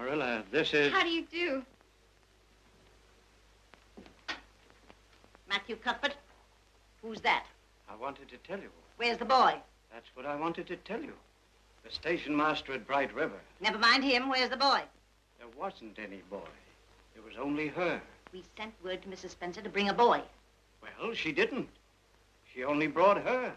Marilla, this is... How do you do? Matthew Cuthbert? Who's that? I wanted to tell you. Where's the boy? That's what I wanted to tell you. The station master at Bright River. Never mind him. Where's the boy? There wasn't any boy. It was only her. We sent word to Mrs. Spencer to bring a boy. Well, she didn't. She only brought her.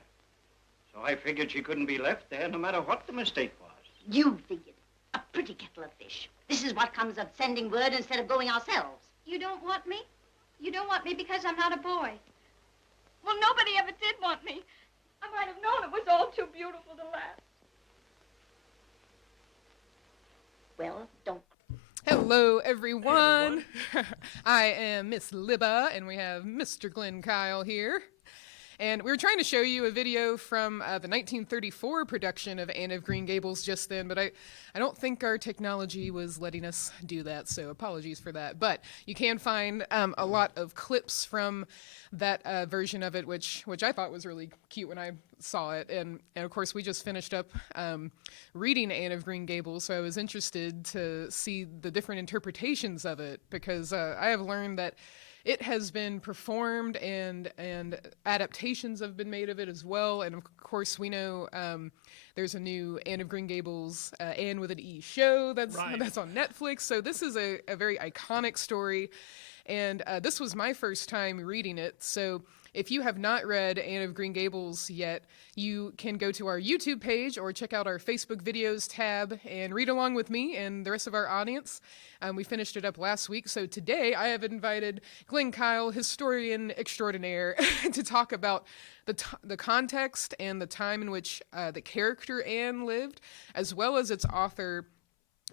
So I figured she couldn't be left there no matter what the mistake was. You figured. A pretty kettle of fish. This is what comes of sending word instead of going ourselves. You don't want me? You don't want me because I'm not a boy. Well, nobody ever did want me. I might have known it was all too beautiful to last. Well, don't. Hello, everyone. I am Miss Libba, and we have Mr. Glen Kyle here. And we were trying to show you a video from the 1934 production of Anne of Green Gables just then, but I don't think our technology was letting us do that, so apologies for that. But you can find a lot of clips from that version of it, which I thought was really cute when I saw it. And of course, we just finished up reading Anne of Green Gables, so I was interested to see the different interpretations of it, because I have learned that it has been performed and adaptations have been made of it as well. And of course, we know there's a new Anne of Green Gables, Anne with an E show that's on Netflix. So this is a very iconic story. And this was my first time reading it. So if you have not read Anne of Green Gables yet, you can go to our YouTube page or check out our Facebook videos tab and read along with me and the rest of our audience. We finished it up last week, so today I have invited Glen Kyle, historian extraordinaire, to talk about the context and the time in which the character Anne lived, as well as its author,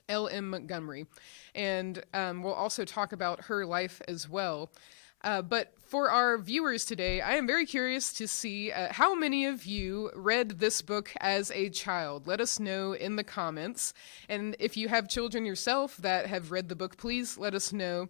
L.M. Montgomery. And we'll also talk about her life as well. But for our viewers today, I am very curious to see how many of you read this book as a child. Let us know in the comments. And if you have children yourself that have read the book, please let us know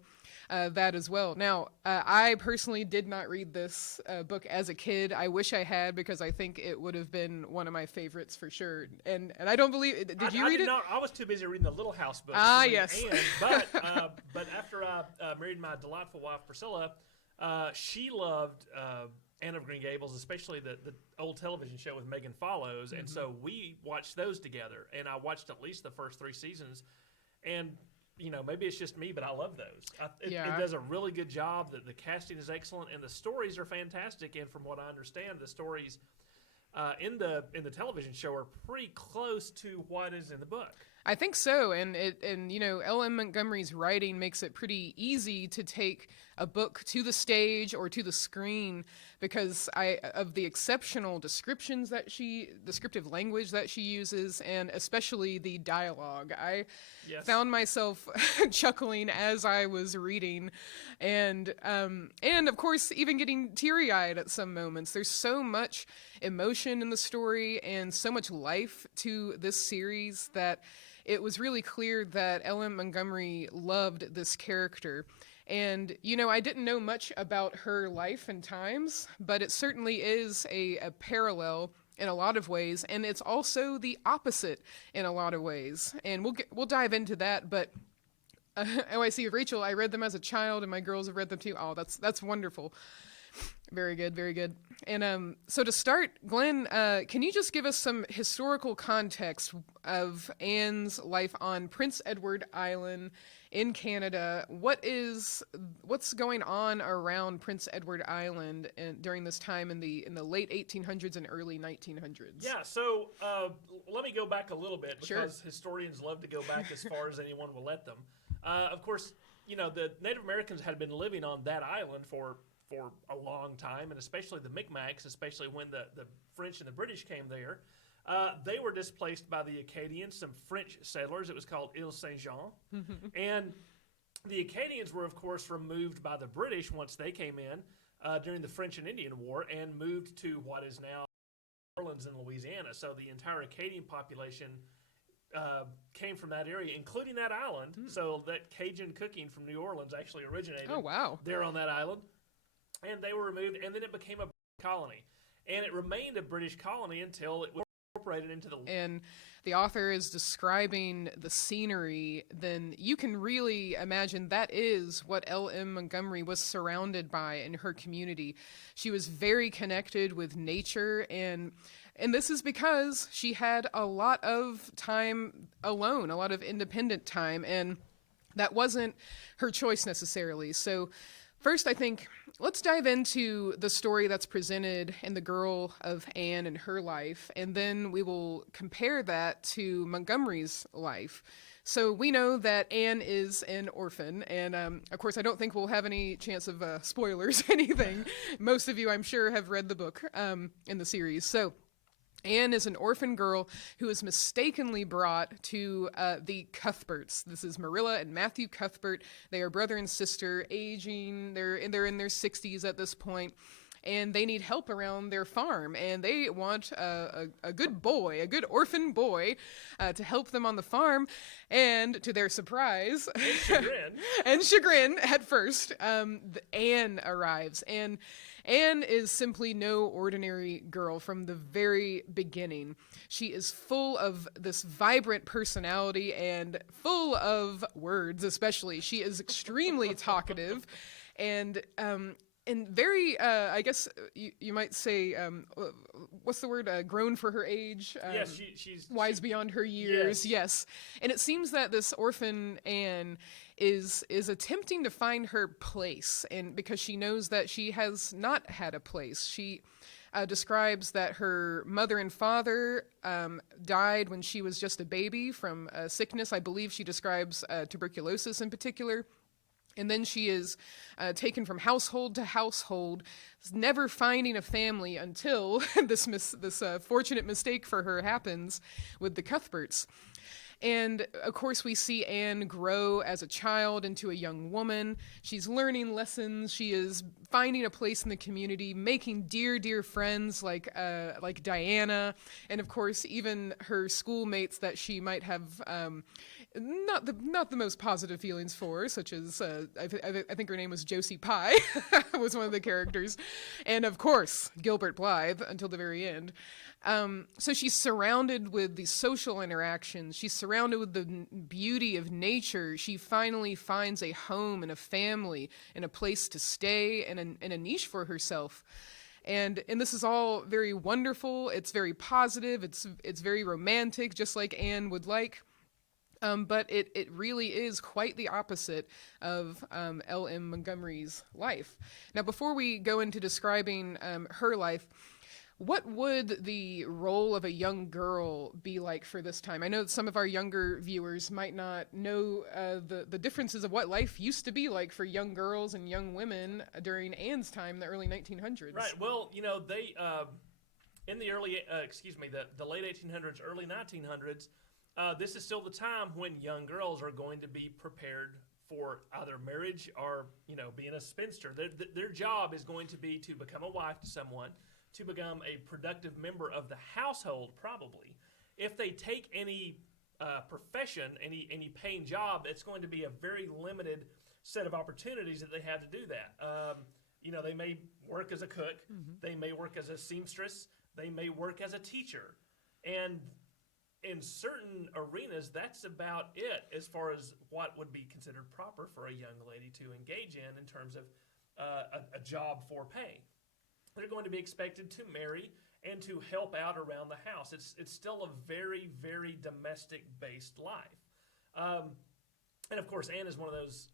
that as well. Now, I personally did not read this book as a kid. I wish I had, because I think it would have been one of my favorites for sure. And I don't believe, did you read it? I was too busy reading the Little House books. Yes. Anne, but after I married my delightful wife, Priscilla, she loved Anne of Green Gables, especially the old television show with Megan Follows. And so we watched those together. And I watched at least the first 3 seasons. And you know, maybe it's just me, but I love those. It does a really good job. The casting is excellent, and the stories are fantastic. And from what I understand, the stories in the television show are pretty close to what is in the book. I think so, and you know, L.M. Montgomery's writing makes it pretty easy to take a book to the stage or to the screen, because of the exceptional descriptions that descriptive language that she uses, and especially the dialogue. I found myself chuckling as I was reading, and of course even getting teary-eyed at some moments. There's so much emotion in the story and so much life to this series that it was really clear that L.M. Montgomery loved this character. And, you know, I didn't know much about her life and times, but it certainly is a parallel in a lot of ways, and it's also the opposite in a lot of ways. And we'll dive into that, but oh, I see, Rachel, I read them as a child, and my girls have read them too. Oh, that's wonderful. Very good, very good. And so to start, Glen, can you just give us some historical context of Anne's life on Prince Edward Island in Canada? What's going on around Prince Edward Island during this time in the late 1800s and early 1900s? Yeah, so let me go back a little bit, because Sure. historians love to go back as far as anyone will let them. Of course, you know, the Native Americans had been living on that island for a long time, and especially the Micmacs, especially when the French and the British came there. They were displaced by the Acadians, some French settlers. It was called Ile Saint-Jean. And the Acadians were, of course, removed by the British once they came in during the French and Indian War, and moved to what is now New Orleans in Louisiana. So the entire Acadian population came from that area, including that island. So that Cajun cooking from New Orleans actually originated there on that island. And they were removed, and then it became a colony. And it remained a British colony until it was incorporated into the... And the author is describing the scenery, then you can really imagine that is what L.M. Montgomery was surrounded by in her community. She was very connected with nature, and this is because she had a lot of time alone, a lot of independent time, and that wasn't her choice necessarily. So first, I think, let's dive into the story that's presented in The Girl of Anne and her life, and then we will compare that to Montgomery's life. So we know that Anne is an orphan, and of course I don't think we'll have any chance of spoilers, anything. Most of you, I'm sure, have read the book in the series. So Anne is an orphan girl who is mistakenly brought to the Cuthberts. This is Marilla and Matthew Cuthbert. They are brother and sister, aging. They're in their 60s at this point, and they need help around their farm. And they want a good boy, a good orphan boy, to help them on the farm. And to their surprise and chagrin at first, Anne arrives. And Anne is simply no ordinary girl from the very beginning. She is full of this vibrant personality and full of words, especially. She is extremely talkative and very, I guess you might say, what's the word? Grown for her age. Yes, she's wise beyond her years. Yes. And it seems that this orphan Anne is attempting to find her place, and because she knows that she has not had a place. She describes that her mother and father died when she was just a baby from sickness. I believe she describes tuberculosis in particular. And then she is taken from household to household, never finding a family until this fortunate mistake for her happens with the Cuthberts. And of course, we see Anne grow as a child into a young woman. She's learning lessons. She is finding a place in the community, making dear friends like Diana, and of course, even her schoolmates that she might have not the most positive feelings for, such as I think her name was Josie Pye, was one of the characters, and of course Gilbert Blythe until the very end. So she's surrounded with these social interactions. She's surrounded with the beauty of nature. She finally finds a home and a family and a place to stay and a niche for herself. And this is all very wonderful. It's very positive. It's very romantic, just like Anne would like. But it really is quite the opposite of L.M. Montgomery's life. Now, before we go into describing her life, what would the role of a young girl be like for this time? I know that some of our younger viewers might not know the differences of what life used to be like for young girls and young women during Anne's time, the early 1900s. Right. Well, they in the early, the late 1800s, early 1900s, this is still the time when young girls are going to be prepared for either marriage or, being a spinster. Their job is going to be to become a wife to someone, to become a productive member of the household, probably. If they take any profession, any paying job, it's going to be a very limited set of opportunities that they have to do that. They may work as a cook, they may work as a seamstress, they may work as a teacher. And in certain arenas, that's about it as far as what would be considered proper for a young lady to engage in terms of a job for pay. They're going to be expected to marry and to help out around the house. It's still a very, very domestic-based life. And of course, Anne is one of those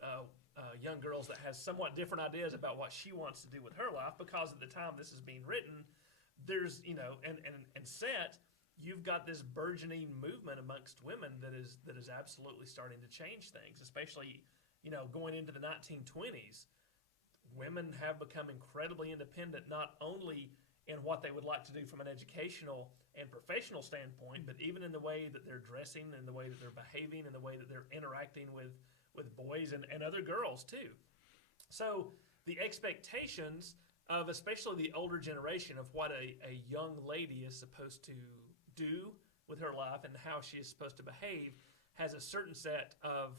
young girls that has somewhat different ideas about what she wants to do with her life, because at the time this is being written, there's, and set, you've got this burgeoning movement amongst women that is absolutely starting to change things, especially, going into the 1920s. Women have become incredibly independent, not only in what they would like to do from an educational and professional standpoint, but even in the way that they're dressing, and the way that they're behaving, and the way that they're interacting with boys and other girls too. So the expectations of especially the older generation of what a young lady is supposed to do with her life and how she is supposed to behave has a certain set of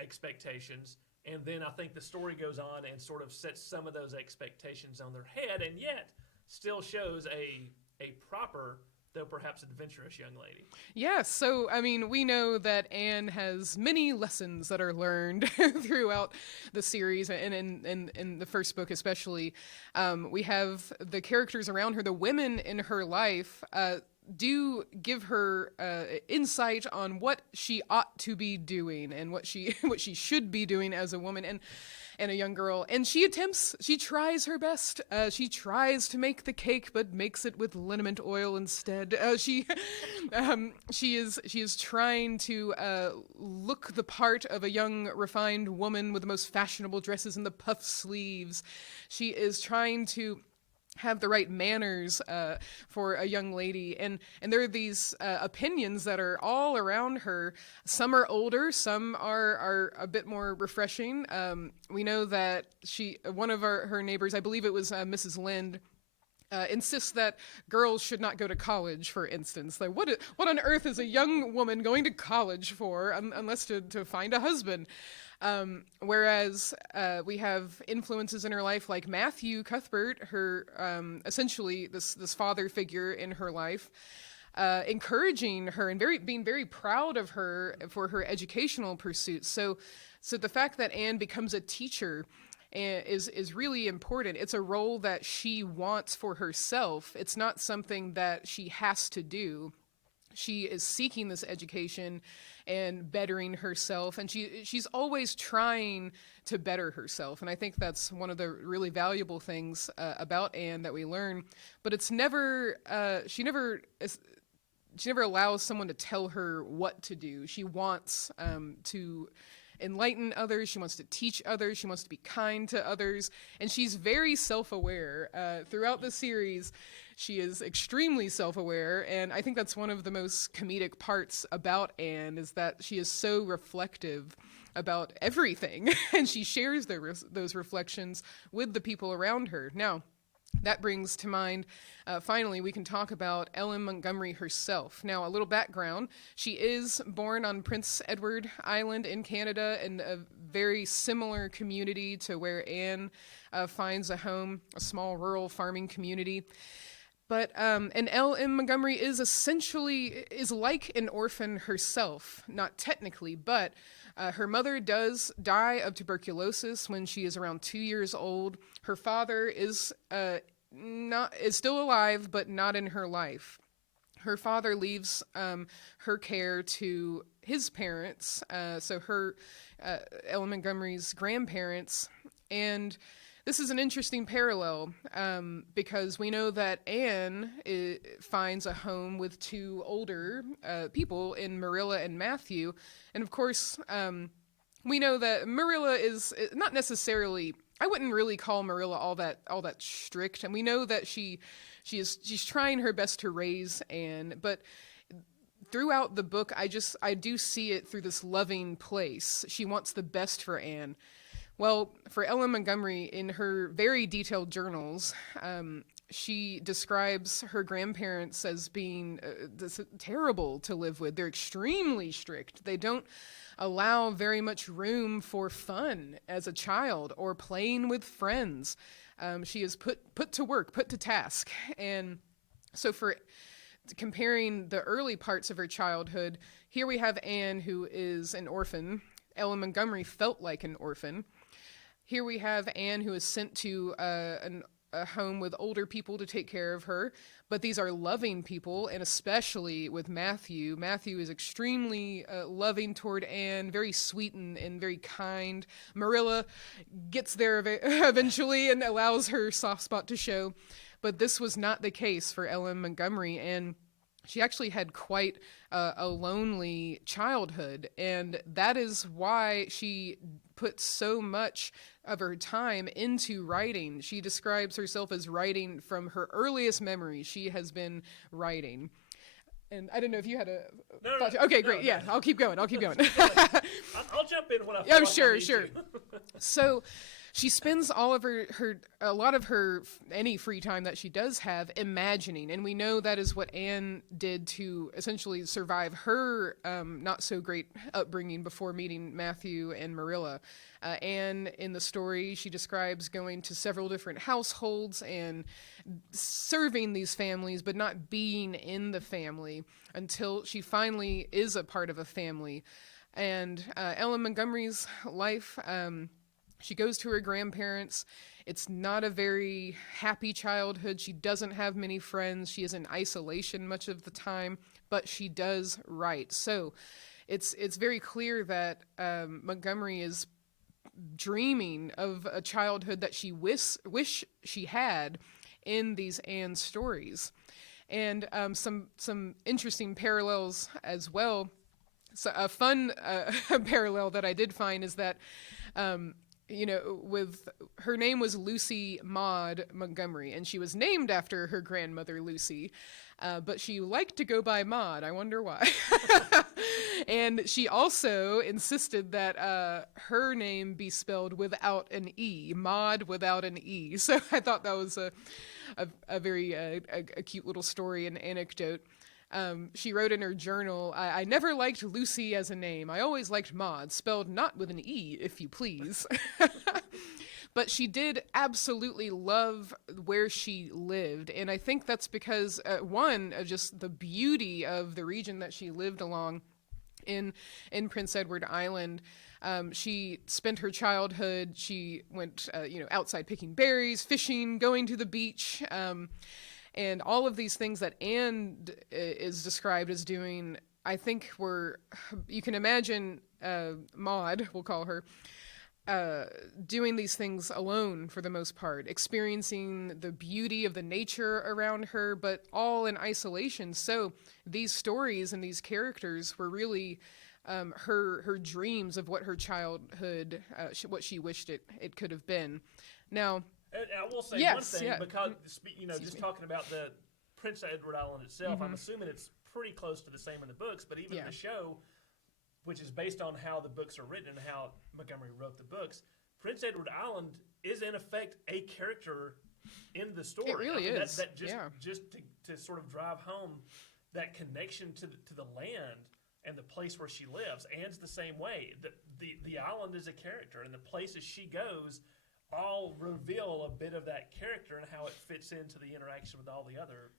expectations. And then I think the story goes on and sort of sets some of those expectations on their head, and yet still shows a proper though perhaps adventurous young lady. Yes, so I mean, we know that Anne has many lessons that are learned throughout the series, and in the first book especially. We have the characters around her, the women in her life, do give her insight on what she ought to be doing and what she should be doing as a woman and a young girl. And she tries her best. She tries to make the cake, but makes it with liniment oil instead. She is trying to look the part of a young, refined woman with the most fashionable dresses and the puff sleeves. She is trying to have the right manners for a young lady, and there are these opinions that are all around her. Some are older, some are a bit more refreshing. We know that one of her neighbors, I believe it was Mrs. Lind, insists that girls should not go to college, for instance. Like, what on earth is a young woman going to college for unless to find a husband? Whereas we have influences in her life like Matthew Cuthbert, her essentially this father figure in her life, encouraging her and being very proud of her for her educational pursuits. So the fact that Anne becomes a teacher is really important. It's a role that she wants for herself. It's not something that she has to do. She is seeking this education and bettering herself, and she's always trying to better herself. And I think that's one of the really valuable things about Anne that we learn. But it's never she never allows someone to tell her what to do. She wants to enlighten others. She wants to teach others. She wants to be kind to others, and she's very self-aware throughout the series. She is extremely self-aware, and I think that's one of the most comedic parts about Anne, is that she is so reflective about everything, and she shares those reflections with the people around her. Now, that brings to mind, finally, we can talk about Ellen Montgomery herself. Now, a little background. She is born on Prince Edward Island in Canada, in a very similar community to where Anne finds a home, a small rural farming community. But and Ellen Montgomery is like an orphan herself, not technically, but her mother does die of tuberculosis when she is around 2 years old. Her father is still alive, but not in her life. Her father leaves her care to his parents, so Ellen Montgomery's grandparents, and this is an interesting parallel because we know that Anne finds a home with two older people in Marilla and Matthew. And of course, we know that Marilla is not necessarily, I wouldn't really call Marilla all that strict. And we know that she's trying her best to raise Anne, but throughout the book, I do see it through this loving place. She wants the best for Anne. Well, for Ellen Montgomery, in her very detailed journals, she describes her grandparents as being terrible to live with. They're extremely strict. They don't allow very much room for fun as a child or playing with friends. She is put to work, put to task. And so for comparing the early parts of her childhood, here we have Anne, who is an orphan. Ellen Montgomery felt like an orphan. Here we have Anne, who is sent to a home with older people to take care of her, but these are loving people, and especially with Matthew. Matthew is extremely loving toward Anne, very sweet and very kind. Marilla gets there eventually and allows her soft spot to show, but this was not the case for Ellen Montgomery, and she actually had quite a lonely childhood, and that is why she put so much of her time into writing. She describes herself as writing from her earliest memories. She has been writing. And I don't know if you had a thought. Okay, great. Yeah, I'll keep going. I'll jump in when I feel like sure. I need to. So She spends all of a lot of her any free time that she does have imagining, and we know that is what Anne did to essentially survive her not so great upbringing before meeting Matthew and Marilla. Anne, in the story, she describes going to several different households and serving these families, but not being in the family until she finally is a part of a family. And Ellen Montgomery's life, she goes to her grandparents. It's not a very happy childhood. She doesn't have many friends. She is in isolation much of the time, but she does write. So it's very clear that Montgomery is dreaming of a childhood that she wish she had in these Anne stories. And some interesting parallels as well. So a fun parallel that I did find is that, with her name was Lucy Maud Montgomery, and she was named after her grandmother Lucy, but she liked to go by Maud. I wonder why. And she also insisted that her name be spelled without an E, Maud without an E. So I thought that was a very a cute little story and anecdote. She wrote in her journal, I never liked Lucy as a name. I always liked Maud, spelled not with an E, if you please. But she did absolutely love where she lived. And I think that's because, one, of just the beauty of the region that she lived along in Prince Edward Island. She spent her childhood, she went, outside picking berries, fishing, going to the beach, and all of these things that Anne is described as doing, I think you can imagine Maud, we'll call her, doing these things alone for the most part, experiencing the beauty of the nature around her, but all in isolation. So these stories and these characters were really her dreams of what her childhood, what she wished it could have been. Now, I will say one thing, because just talking about the Prince Edward Island itself, I'm assuming it's pretty close to the same in the books, but even the show, which is based on how the books are written and how Montgomery wrote the books, Prince Edward Island is in effect a character in the story. It really is. Just to sort of drive home that connection to the land and the place where she lives. Anne's the same way. The island is a character, and the places she goes all reveal a bit of that character and how it fits into the interaction with all the other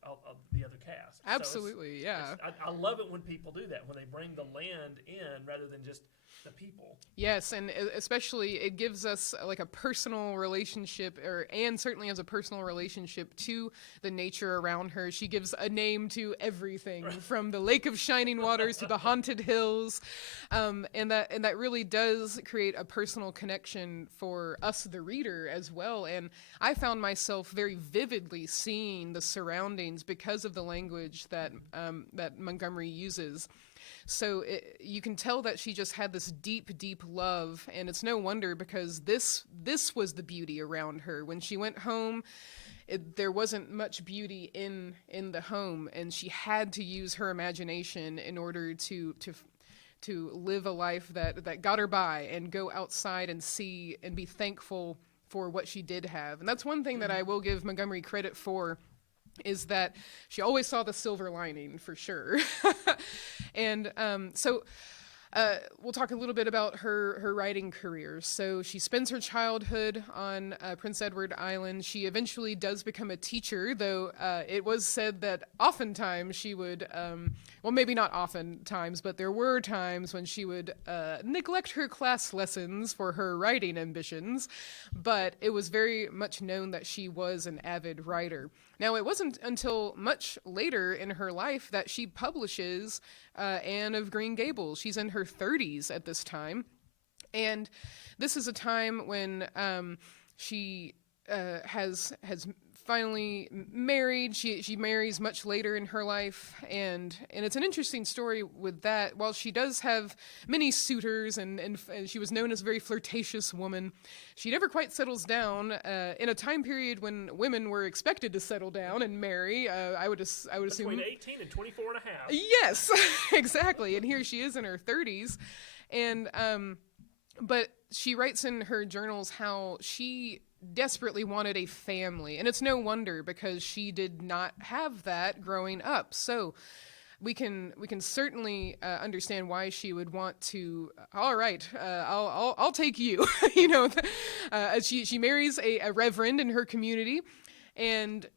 cast. Absolutely, so I love it when people do that, when they bring the land in rather than just the people. Yes, and especially it gives us like a personal relationship, or Anne certainly has a personal relationship to the nature around her. She gives a name to everything, from the Lake of Shining Waters to the Haunted Hills, and that really does create a personal connection for us, the reader, as well. And I found myself very vividly seeing the surroundings because of the language that Montgomery uses. So you can tell that she just had this deep, deep love, and it's no wonder, because this was the beauty around her. When she went home, there wasn't much beauty in the home, and she had to use her imagination in order to live a life that got her by, and go outside and see and be thankful for what she did have. And that's one thing that I will give Montgomery credit for, is that she always saw the silver lining, for sure. And so we'll talk a little bit about her writing career. So she spends her childhood on Prince Edward Island. She eventually does become a teacher, though it was said that oftentimes she would, well, maybe not oftentimes, but there were times when she would neglect her class lessons for her writing ambitions. But it was very much known that she was an avid writer. Now, it wasn't until much later in her life that she publishes Anne of Green Gables. She's in her 30s at this time. And this is a time when she has finally married. She marries much later in her life, and it's an interesting story with that. While she does have many suitors, and she was known as a very flirtatious woman, she never quite settles down in a time period when women were expected to settle down and marry. I would assume between 18 and 24 and a half. Yes, exactly. And here she is in her 30s, and but she writes in her journals how she desperately wanted a family, and it's no wonder because she did not have that growing up. So we can certainly understand why she would want to. All right, I'll take you. You know, she marries a reverend in her community, and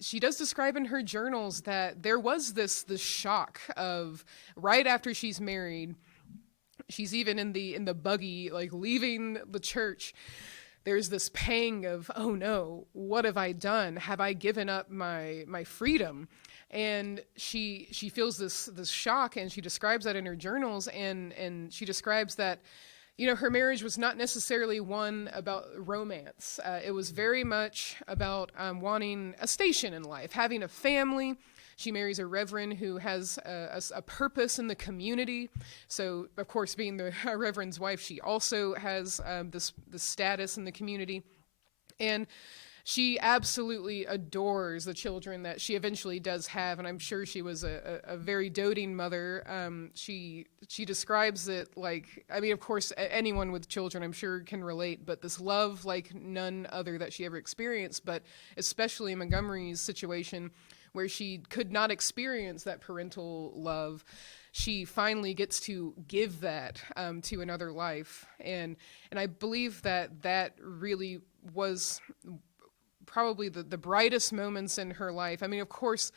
she does describe in her journals that there was this shock of right after she's married. She's even in the buggy, like leaving the church. There's this pang of, oh no, what have I done? Have I given up my freedom? And she feels this shock, and she describes that in her journals, and she describes that, you know, her marriage was not necessarily one about romance. It was very much about wanting a station in life, having a family. She marries a reverend who has a purpose in the community. So, of course, being the reverend's wife, she also has this status in the community. And she absolutely adores the children that she eventually does have, and I'm sure she was a very doting mother. She describes it like, I mean, of course, anyone with children, I'm sure, can relate, but this love like none other that she ever experienced, but especially in Montgomery's situation, where she could not experience that parental love, she finally gets to give that to another life. And I believe that really was probably the brightest moments in her life. I mean, of course,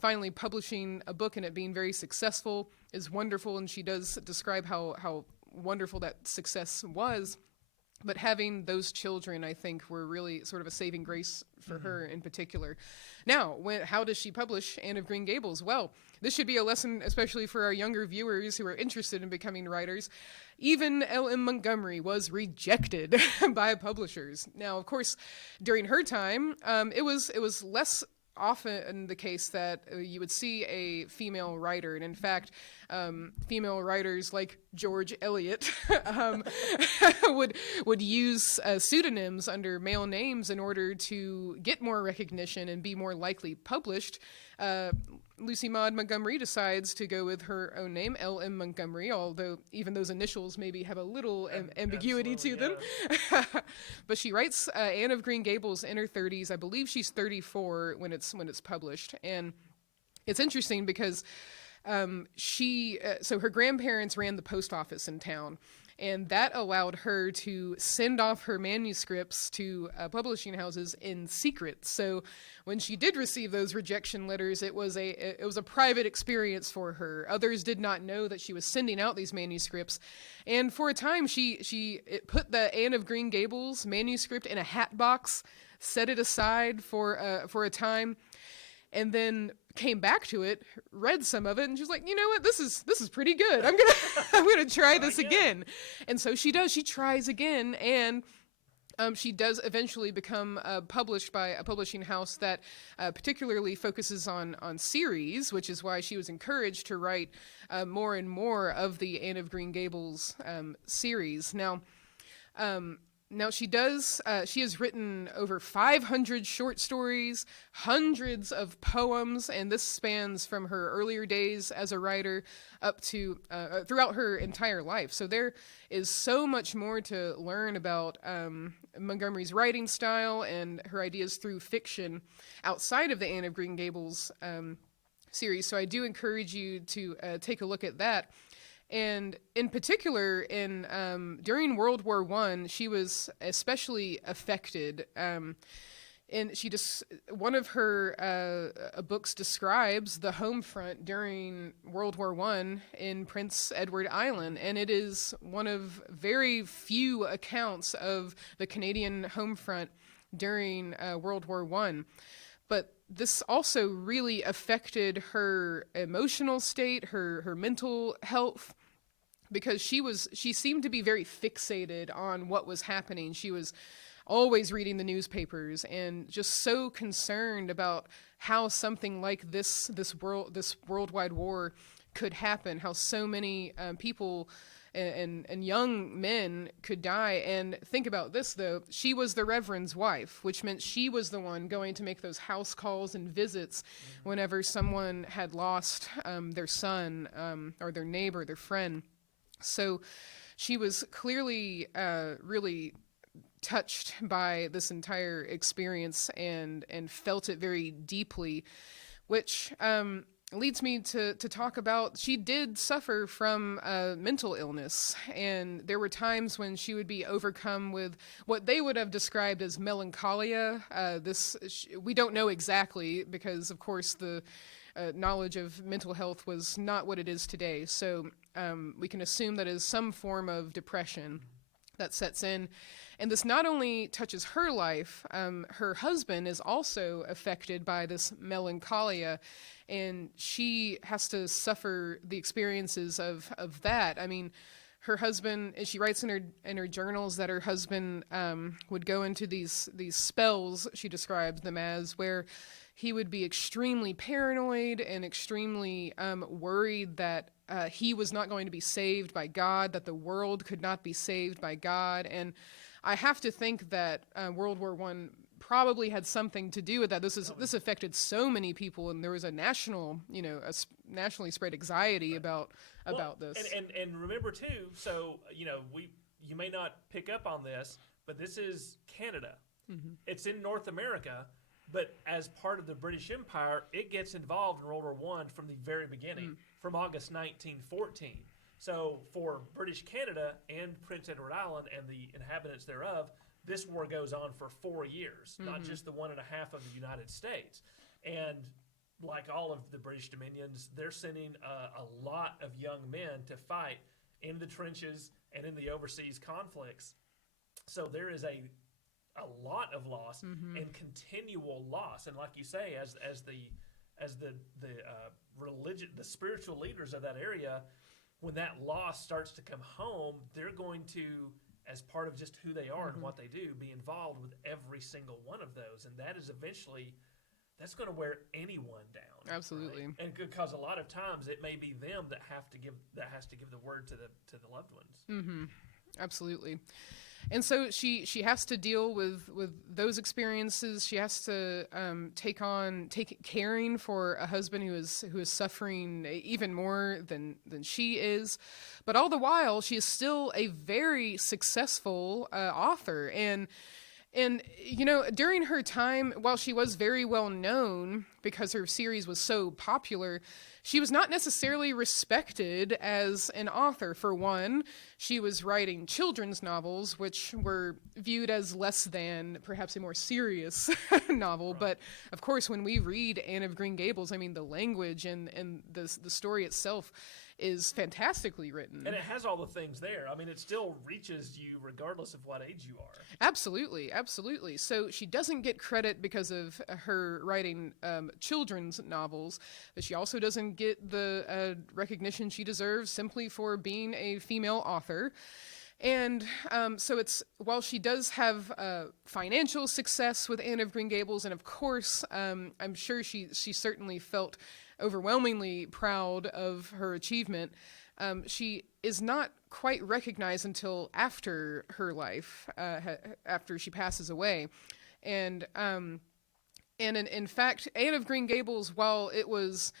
finally publishing a book and it being very successful is wonderful, and she does describe how wonderful that success was. But having those children, I think, were really sort of a saving grace for her in particular. Now, how does she publish Anne of Green Gables? Well, this should be a lesson, especially for our younger viewers who are interested in becoming writers. Even L.M. Montgomery was rejected by publishers. Now, of course, during her time, it was less often the case that you would see a female writer, and in fact, female writers like George Eliot would use pseudonyms under male names in order to get more recognition and be more likely published. Lucy Maud Montgomery decides to go with her own name, L.M. Montgomery, although even those initials maybe have a little ambiguity to them. But she writes Anne of Green Gables in her 30s. I believe she's 34 when it's published. And it's interesting because so her grandparents ran the post office in town, and that allowed her to send off her manuscripts to publishing houses in secret. So when she did receive those rejection letters, it was a private experience for her. Others did not know that she was sending out these manuscripts, and for a time she put the Anne of Green Gables manuscript in a hat box, set it aside for a time, and then came back to it, read some of it, and she's like, you know what, this is pretty good. I'm gonna try this again. And so she does. She tries again, and she does eventually become published by a publishing house that particularly focuses on series, which is why she was encouraged to write more and more of the Anne of Green Gables series. Now she has written over 500 short stories, hundreds of poems, and this spans from her earlier days as a writer up to throughout her entire life. So there is so much more to learn about Montgomery's writing style and her ideas through fiction outside of the Anne of Green Gables series. So I do encourage you to take a look at that. And in particular, during World War I, she was especially affected. And one of her books describes the home front during World War I in Prince Edward Island, and it is one of very few accounts of the Canadian home front during World War I. But this also really affected her emotional state, her mental health, because she seemed to be very fixated on what was happening. She was always reading the newspapers and just so concerned about how something like this worldwide war could happen, how so many people and young men could die. And think about this, though. She was the Reverend's wife, which meant she was the one going to make those house calls and visits whenever someone had lost their son or their neighbor, their friend. So she was clearly really touched by this entire experience and felt it very deeply, which leads me to talk about she did suffer from mental illness, and there were times when she would be overcome with what they would have described as melancholia. We don't know exactly because, of course, the knowledge of mental health was not what it is today. So we can assume that is some form of depression that sets in. And this not only touches her life, her husband is also affected by this melancholia, and she has to suffer the experiences of that. I mean, her husband, she writes in her journals that her husband would go into these spells, she describes them as, where he would be extremely paranoid and extremely worried that he was not going to be saved by God, that the world could not be saved by God. And I have to think that World War I probably had something to do with that. This affected so many people, and there was a national, nationally spread anxiety about this. And remember too. So you may not pick up on this, but this is Canada. Mm-hmm. It's in North America, but as part of the British Empire, it gets involved in World War I from the very beginning, from August 1914. So for British Canada and Prince Edward Island and the inhabitants thereof, this war goes on for 4 years, not just the 1.5 of the United States. And like all of the British dominions, they're sending a lot of young men to fight in the trenches and in the overseas conflicts. So there is a lot of loss and continual loss. And like you say, as the religion, the spiritual leaders of that area, when that loss starts to come home, they're going to, as part of just who they are and what they do, be involved with every single one of those. And that is eventually, that's going to wear anyone down. Absolutely. Right? And because a lot of times it may be them that has to give the word to the loved ones. Mm-hmm. Absolutely. And so she has to deal with those experiences. She has to caring for a husband who is suffering even more than she is, but all the while she is still a very successful author. And during her time, while she was very well known because her series was so popular, she was not necessarily respected as an author. For one, she was writing children's novels, which were viewed as less than perhaps a more serious novel. Right. But of course, when we read Anne of Green Gables, I mean, the language and the story itself is fantastically written. And it has all the things there. I mean, it still reaches you regardless of what age you are. Absolutely, absolutely. So she doesn't get credit because of her writing children's novels, but she also doesn't get the recognition she deserves simply for being a female author. And so while she does have financial success with Anne of Green Gables, and of course, I'm sure she certainly felt overwhelmingly proud of her achievement, she is not quite recognized until after her life, after she passes away. And in fact, Anne of Green Gables, while it was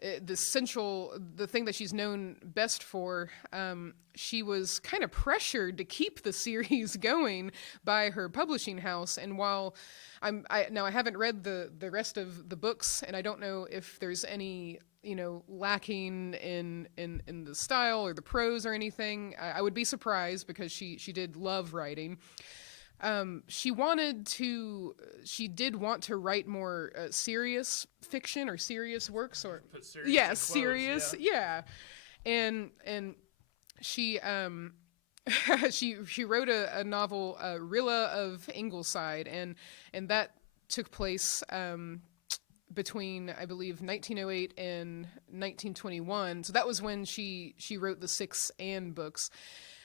the thing that she's known best for, she was kind of pressured to keep the series going by her publishing house. And while I haven't read the rest of the books, and I don't know if there's any lacking in the style or the prose or anything. I would be surprised because she did love writing. She did want to write more serious fiction or serious works, or serious, yeah. And she she wrote a novel, Rilla of Ingleside, and that took place between, I believe, 1908 and 1921. So that was when she wrote the 6 Anne books.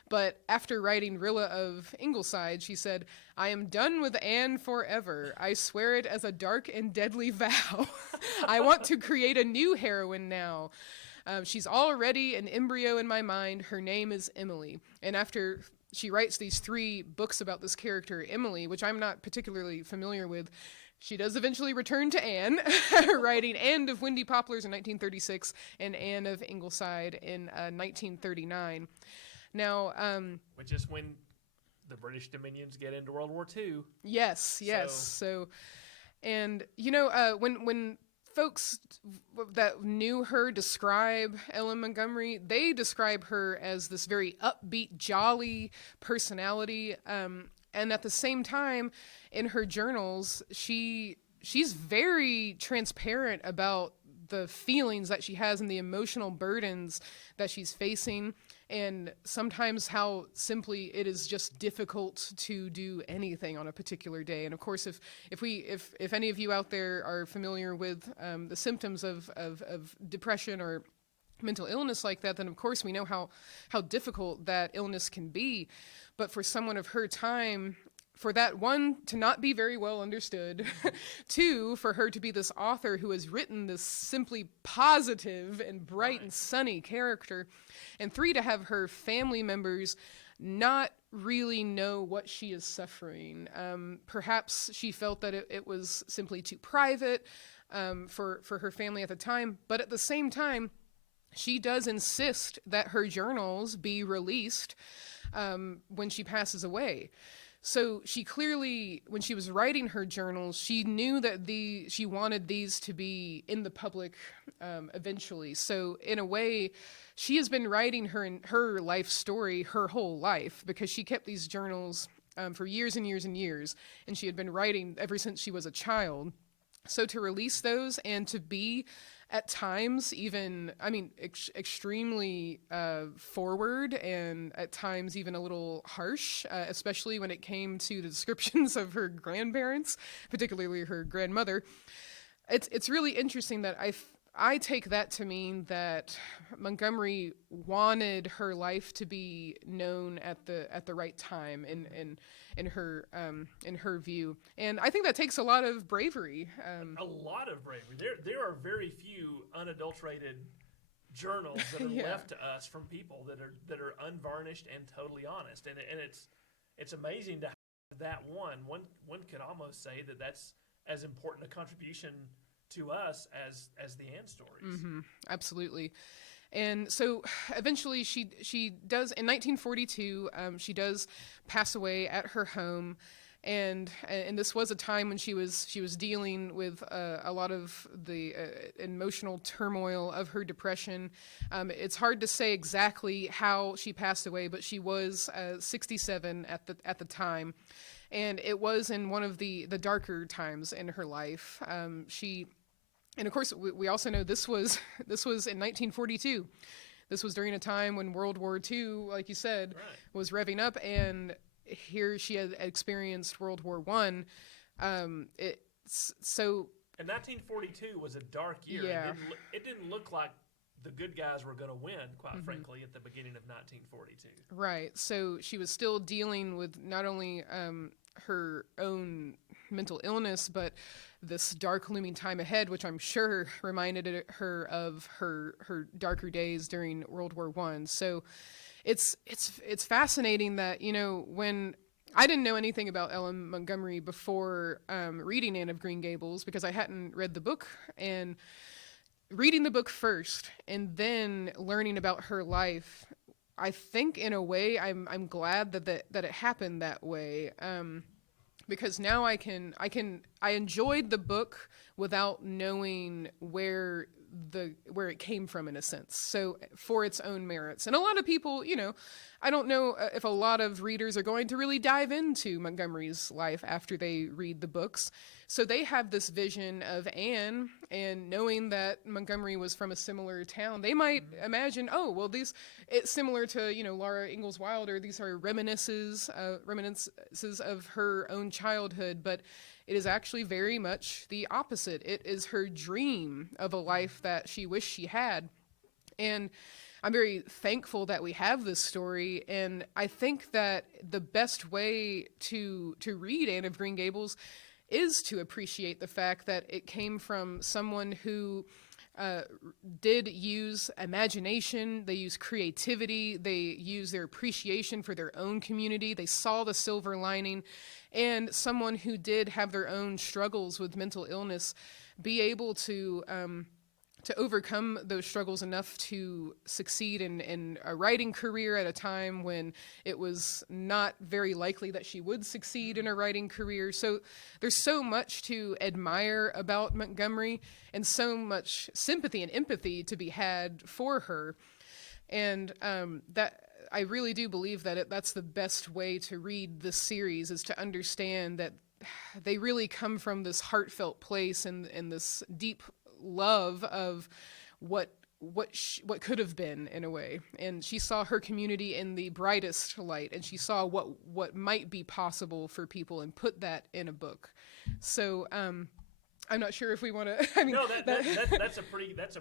But after writing Rilla of Ingleside, she said, "I am done with Anne forever. I swear it as a dark and deadly vow. I want to create a new heroine now. She's already an embryo in my mind. Her name is Emily." And after she writes these 3 books about this character, Emily, which I'm not particularly familiar with, she does eventually return to Anne, writing Anne of Windy Poplars in 1936 and Anne of Ingleside in 1939. Now, which is when the British dominions get into World War II. yes. So, and when folks that knew her describe Ellen Montgomery, they describe her as this very upbeat, jolly personality. And at the same time, in her journals, she's very transparent about the feelings that she has and the emotional burdens that she's facing, and sometimes how simply it is just difficult to do anything on a particular day. And of course, if any of you out there are familiar with the symptoms of depression or mental illness like that, then of course we know how difficult that illness can be. But for someone of her time, for that, one, to not be very well understood, two, for her to be this author who has written this simply positive and bright and sunny character, and three, to have her family members not really know what she is suffering. Perhaps she felt that it was simply too private for her family at the time, but at the same time, she does insist that her journals be released when she passes away. So she clearly, when she was writing her journals, she knew that she wanted these to be in the public eventually. So in a way, she has been writing her life story her whole life, because she kept these journals for years and years and years, and she had been writing ever since she was a child. So to release those and to be at times even, extremely forward, and at times even a little harsh, especially when it came to the descriptions of her grandparents, particularly her grandmother. It's really interesting that I take that to mean that Montgomery wanted her life to be known at the right time in her view, and I think that takes a lot of bravery. A lot of bravery. There are very few unadulterated journals that are left to us from people that are unvarnished and totally honest, and it's amazing to have that one. One could almost say that that's as important a contribution to us as the Anne stories. Mm-hmm, absolutely. And so eventually she does, in 1942, she does pass away at her home. And this was a time when she was dealing with a lot of the emotional turmoil of her depression. It's hard to say exactly how she passed away, but she was 67 at the time, and it was in one of the darker times in her life. And of course, we also know this was in 1942. This was during a time when World War II, like you said, was revving up, and here she had experienced World War I. So. And 1942 was a dark year. Yeah. It didn't look like the good guys were going to win, quite frankly, at the beginning of 1942. Right. So she was still dealing with not only her own mental illness, but this dark looming time ahead, which I'm sure reminded her of her darker days during World War I. So it's fascinating that, when I didn't know anything about Ellen Montgomery before reading Anne of Green Gables, because I hadn't read the book, and reading the book first and then learning about her life, I think in a way I'm glad that it happened that way. Because now I enjoyed the book without knowing where it came from, in a sense. So for its own merits. And a lot of people, I don't know if a lot of readers are going to really dive into Montgomery's life after they read the books. So they have this vision of Anne, and knowing that Montgomery was from a similar town, they might imagine, oh, well, it's similar to, Laura Ingalls Wilder. These are reminiscences of her own childhood, but it is actually very much the opposite. It is her dream of a life that she wished she had. And I'm very thankful that we have this story, and I think that the best way to read Anne of Green Gables is to appreciate the fact that it came from someone who did use imagination, they used creativity, they used their appreciation for their own community, they saw the silver lining, and someone who did have their own struggles with mental illness be able to to overcome those struggles enough to succeed in a writing career at a time when it was not very likely that she would succeed in a writing career. So there's so much to admire about Montgomery and so much sympathy and empathy to be had for her. And that I really do believe that that's the best way to read this series, is to understand that they really come from this heartfelt place and this deep love of what could have been, in a way. And she saw her community in the brightest light, and she saw what might be possible for people and put that in a book. So I'm not sure if we want to. I mean, no, that's a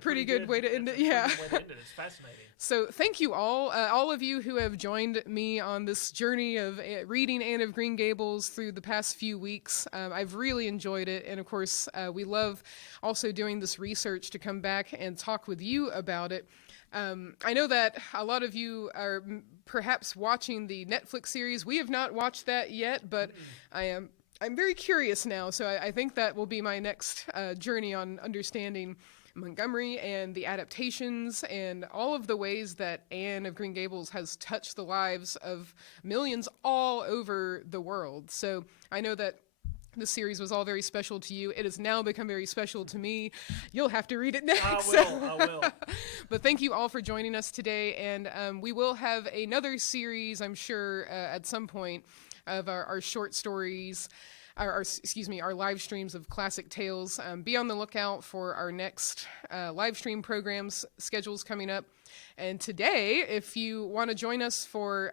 pretty good way to end it. Yeah, it's fascinating. So thank you all of you who have joined me on this journey of reading Anne of Green Gables through the past few weeks. I've really enjoyed it, and of course, we love also doing this research to come back and talk with you about it. I know that a lot of you are perhaps watching the Netflix series. We have not watched that yet, but I'm very curious now, so I think that will be my next journey on understanding Montgomery and the adaptations and all of the ways that Anne of Green Gables has touched the lives of millions all over the world. So I know that the series was all very special to you. It has now become very special to me. You'll have to read it next. I will. But thank you all for joining us today, and we will have another series, I'm sure, at some point, of our short stories, our live streams of classic tales. Be on the lookout for our next live stream programs schedules coming up. And today, if you want to join us for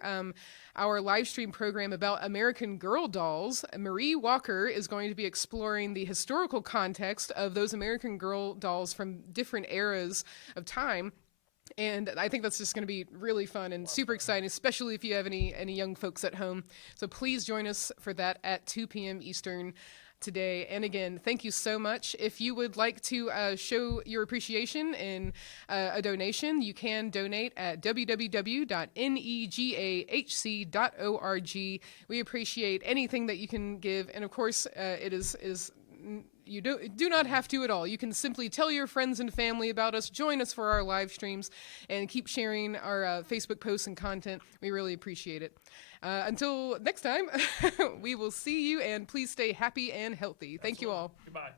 our live stream program about American Girl dolls, Marie Walker is going to be exploring the historical context of those American Girl dolls from different eras of time. And I think that's just going to be really fun and super exciting, especially if you have any young folks at home. So please join us for that at 2 p.m. Eastern today. And again, thank you so much. If you would like to show your appreciation in a donation, you can donate at www.negahc.org. We appreciate anything that you can give. And of course, it is you do not have to at all. You can simply tell your friends and family about us, join us for our live streams, and keep sharing our Facebook posts and content. We really appreciate it. Until next time, we will see you, and please stay happy and healthy. Thank you all. Goodbye.